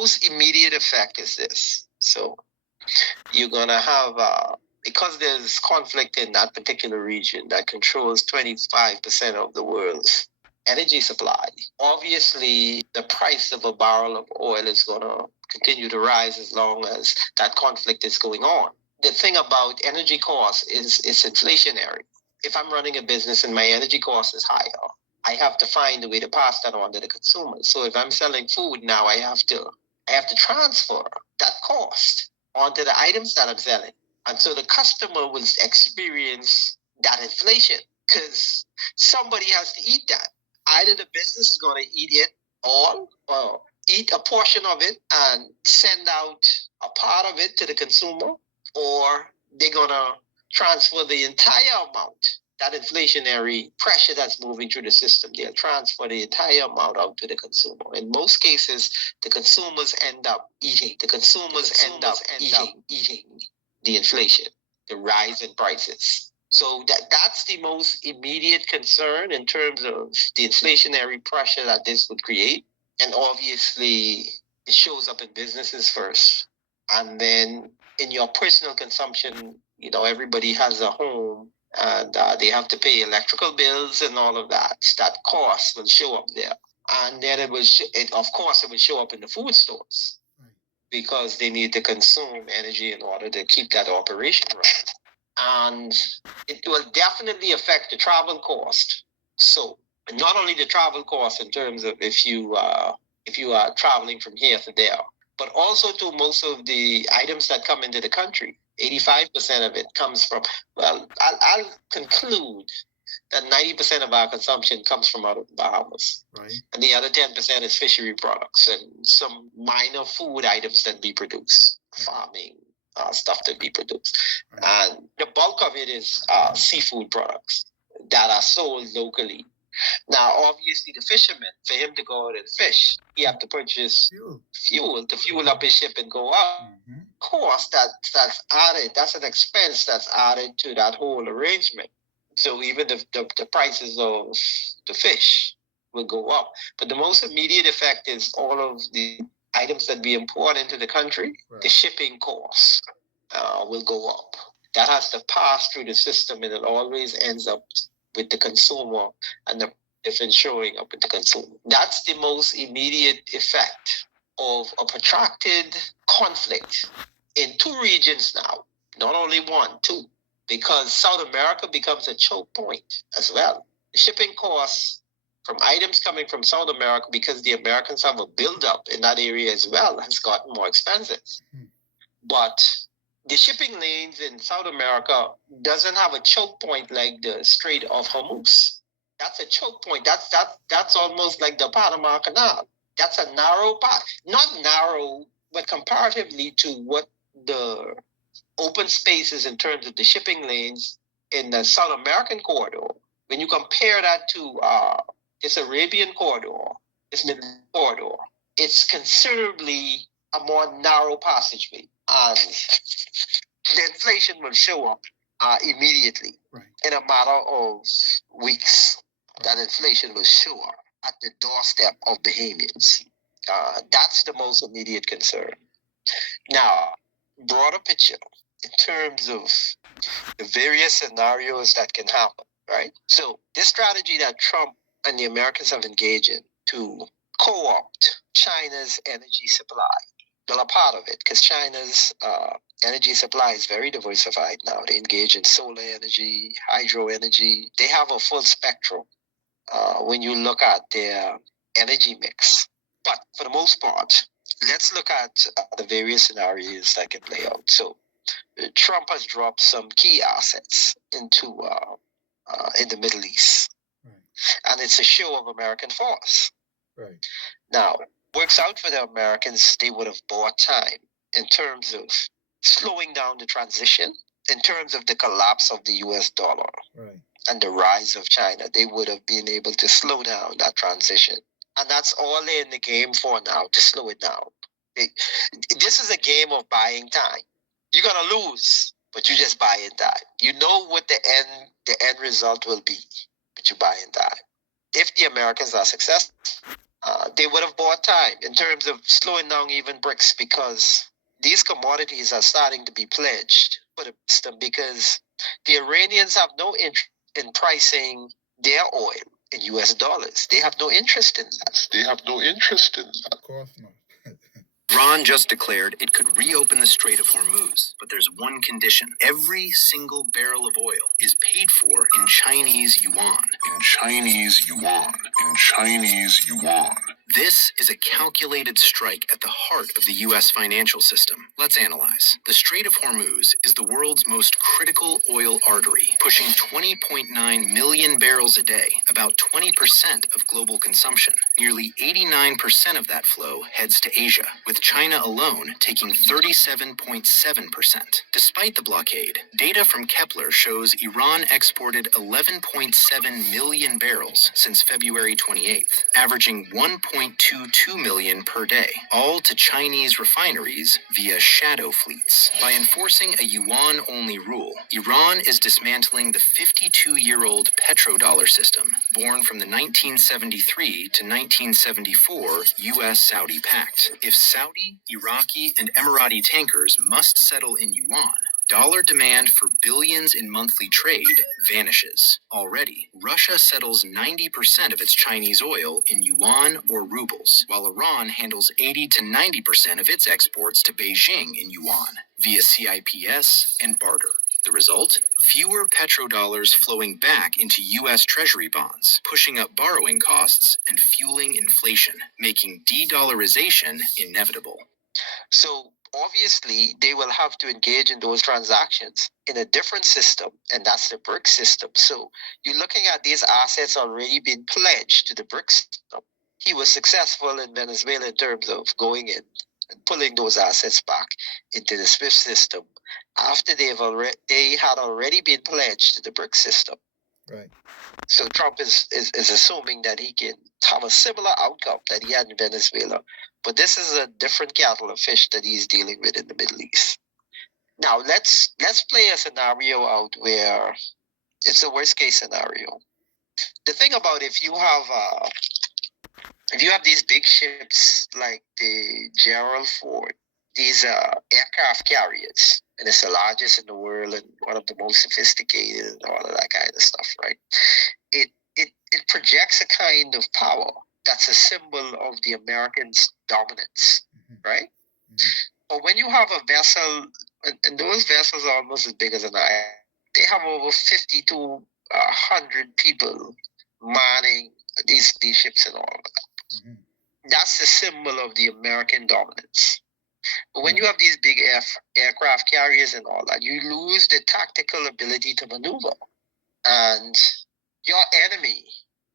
most immediate effect is this. So you're going to have, because there's conflict in that particular region that controls 25% of the world's energy supply, obviously the price of a barrel of oil is going to continue to rise as long as that conflict is going on. The thing about energy costs is it's inflationary. If I'm running a business and my energy cost is higher, I have to find a way to pass that on to the consumer. So if I'm selling food now, I have to transfer that cost onto the items that I'm selling. And so the customer will experience that inflation because somebody has to eat that. Either the business is going to eat it all or eat a portion of it and send out a part of it to the consumer, or they're going to transfer the entire amount. That inflationary pressure that's moving through the system, they'll transfer the entire amount out to the consumer. In most cases, the consumers end up eating. The consumers end up eating the inflation, the rise in prices. So that's the most immediate concern in terms of the inflationary pressure that this would create. And obviously, it shows up in businesses first. And then in your personal consumption, everybody has a home and they have to pay electrical bills and all of that. That cost will show up there. And then it will show up in the food stores because they need to consume energy in order to keep that operation running. And it will definitely affect the travel cost. So not only the travel cost in terms of if you are traveling from here to there, but also to most of the items that come into the country. 85% of it comes from, I'll conclude that 90% of our consumption comes from out of the Bahamas. Right. And the other 10% is fishery products and some minor food items that we produce, farming stuff that we produce. Right. And the bulk of it is seafood products that are sold locally. Now, obviously, the fisherman, for him to go out and fish, he have to purchase fuel to fuel up his ship and go out. Mm-hmm. Of course, that's added. That's an expense that's added to that whole arrangement. So even the prices of the fish will go up. But the most immediate effect is all of the items that we import into the country, right. The shipping costs will go up. That has to pass through the system, and it always ends up with the consumer and the difference showing up with the consumer. That's the most immediate effect of a protracted conflict in two regions now, not only one, two, because South America becomes a choke point as well. The shipping costs from items coming from South America, because the Americans have a buildup in that area as well, has gotten more expensive. Mm-hmm. But the shipping lanes in South America doesn't have a choke point like the Strait of Hormuz. That's a choke point. That's almost like the Panama Canal. That's a narrow path. Not narrow, but comparatively to what the open spaces in terms of the shipping lanes in the South American corridor, when you compare that to this Arabian corridor, this Middle corridor, it's considerably a more narrow passageway. And the inflation will show up immediately, right. In a matter of weeks. That inflation will show up at the doorstep of Bahamians. That's the most immediate concern. Now, broader picture in terms of the various scenarios that can happen, right? So this strategy that Trump and the Americans have engaged in to co-opt China's energy supply, well, a part of it, because China's energy supply is very diversified now. They engage in solar energy, hydro energy. They have a full spectrum when you look at their energy mix. But for the most part, let's look at the various scenarios that can play out. So Trump has dropped some key assets into in the Middle East. Right. And it's a show of American force. Right. Now, works out for the Americans, they would have bought time in terms of slowing down the transition, in terms of the collapse of the US dollar. Right. And the rise of China. They would have been able to slow down that transition. And that's all they're in the game for now, to slow it down. This is a game of buying time. You're going to lose, but you're just buying time. You know what the end result will be, but you're buying time. If the Americans are successful, They would have bought time in terms of slowing down even BRICS, because these commodities are starting to be pledged for the system, because the Iranians have no interest in pricing their oil in US dollars. They have no interest in that. They have no interest in that. Of course not. Iran just declared it could reopen the Strait of Hormuz, but there's one condition. Every single barrel of oil is paid for in Chinese yuan. In Chinese yuan. In Chinese yuan. This is a calculated strike at the heart of the U.S. financial system. Let's analyze. The Strait of Hormuz is the world's most critical oil artery, pushing 20.9 million barrels a day, about 20% of global consumption. Nearly 89% of that flow heads to Asia, with China alone taking 37.7%. Despite the blockade, data from Kepler shows Iran exported 11.7 million barrels since February 28th, averaging 1.22 million per day, all to Chinese refineries via shadow fleets. By enforcing a yuan-only rule, Iran is dismantling the 52-year-old petrodollar system, born from the 1973 to 1974 U.S.-Saudi pact. If Saudi, Iraqi, and Emirati tankers must settle in yuan, dollar demand for billions in monthly trade vanishes. Already, Russia settles 90% of its Chinese oil in yuan or rubles, while Iran handles 80 to 90% of its exports to Beijing in yuan via CIPS and barter. The result? Fewer petrodollars flowing back into U.S. Treasury bonds, pushing up borrowing costs and fueling inflation, making de-dollarization inevitable. So obviously, they will have to engage in those transactions in a different system, and that's the BRICS system. So you're looking at these assets already being pledged to the BRICS system. He was successful in Venezuela in terms of going in and pulling those assets back into the SWIFT system after they had already been pledged to the BRICS system. Right. So Trump is assuming that he can have a similar outcome that he had in Venezuela. But this is a different kettle of fish that he's dealing with in the Middle East. Now let's play a scenario out where it's a worst case scenario. The thing about if you have these big ships like the Gerald Ford, these aircraft carriers, and it's the largest in the world and one of the most sophisticated and all of that kind of stuff, right? It projects a kind of power that's a symbol of the Americans' dominance, right? But when you have a vessel, and those vessels are almost as big as an island, they have over 50 to 100 people manning these ships and all of that. That's the symbol of the American dominance. But when you have these big aircraft carriers and all that, you lose the tactical ability to maneuver. And your enemy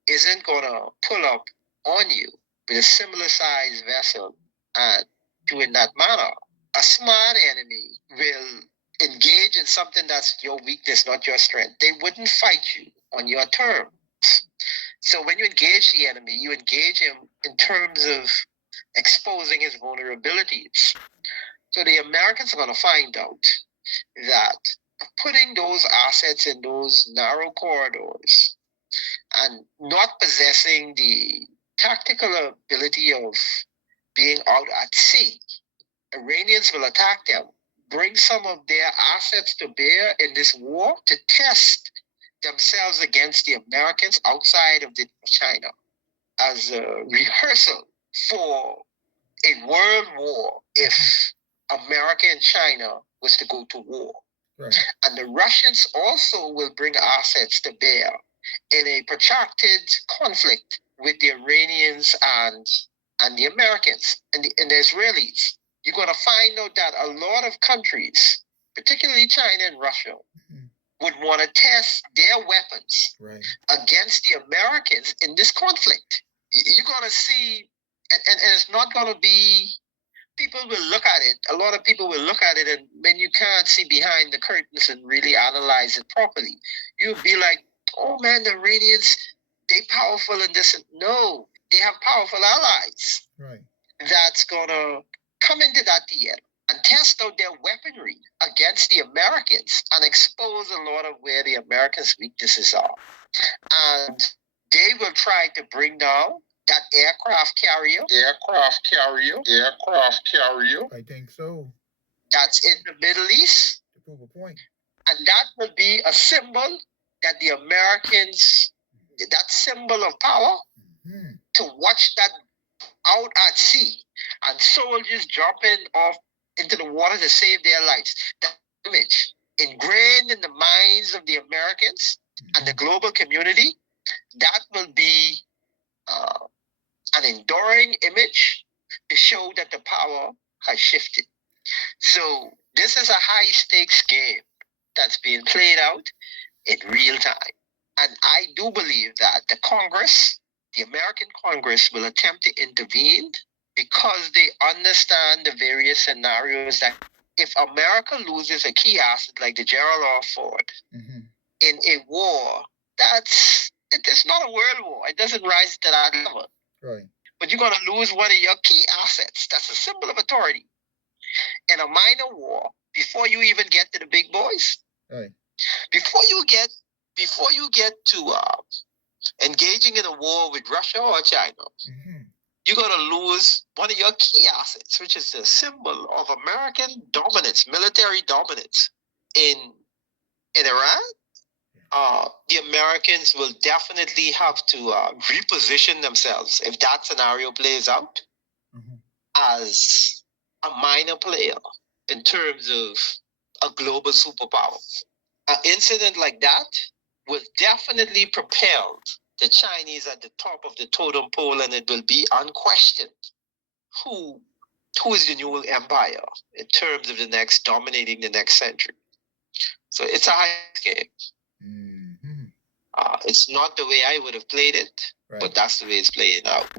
isn't going to pull up on you with a similar size vessel and do in that manner. A smart enemy will engage in something that's your weakness, not your strength. They wouldn't fight you on your terms. So when you engage the enemy, you engage him in terms of exposing his vulnerabilities. So the Americans are going to find out that putting those assets in those narrow corridors and not possessing the tactical ability of being out at sea, Iranians will attack them, bring some of their assets to bear in this war to test themselves against the Americans outside of China as a rehearsal for a world war if America and China was to go to war. Right. And the Russians also will bring assets to bear in a protracted conflict with the Iranians and the Americans and the Israelis. You're going to find out that a lot of countries, particularly China and Russia, would want to test their weapons against the Americans in this conflict. You're going to see, and it's not going to be, people will look at it, a lot of people will look at it, and when you can't see behind the curtains and really analyze it properly, you'll be like, oh man, the Iranians, they powerful in this. No, they have powerful allies. Right. That's going to come into that theater and test out their weaponry against the Americans and expose a lot of where the Americans' weaknesses are. And they will try to bring down that aircraft carrier. I think so. That's in the Middle East. To prove a point. And that will be a symbol that the Americans, that symbol of power, to watch that out at sea and soldiers jumping off into the water to save their lives. That image ingrained in the minds of the Americans and the global community, that will be an enduring image to show that the power has shifted. So this is a high stakes game that's being played out in real time. And I do believe that the Congress, the American Congress, will attempt to intervene because they understand the various scenarios that if America loses a key asset like the Gerald R. Ford in a war, it's not a world war. It doesn't rise to that level. Right. But you're going to lose one of your key assets. That's a symbol of authority in a minor war before you even get to the big boys. Right. Before you get to engaging in a war with Russia or China, you're going to lose one of your key assets, which is the symbol of American dominance, military dominance in Iran. The Americans will definitely have to reposition themselves if that scenario plays out as a minor player in terms of a global superpower. An incident like that will definitely propel the Chinese at the top of the totem pole, and it will be unquestioned who is the new empire in terms of the next dominating the next century. So it's a high game. It's not the way I would have played it, but that's the way it's playing out.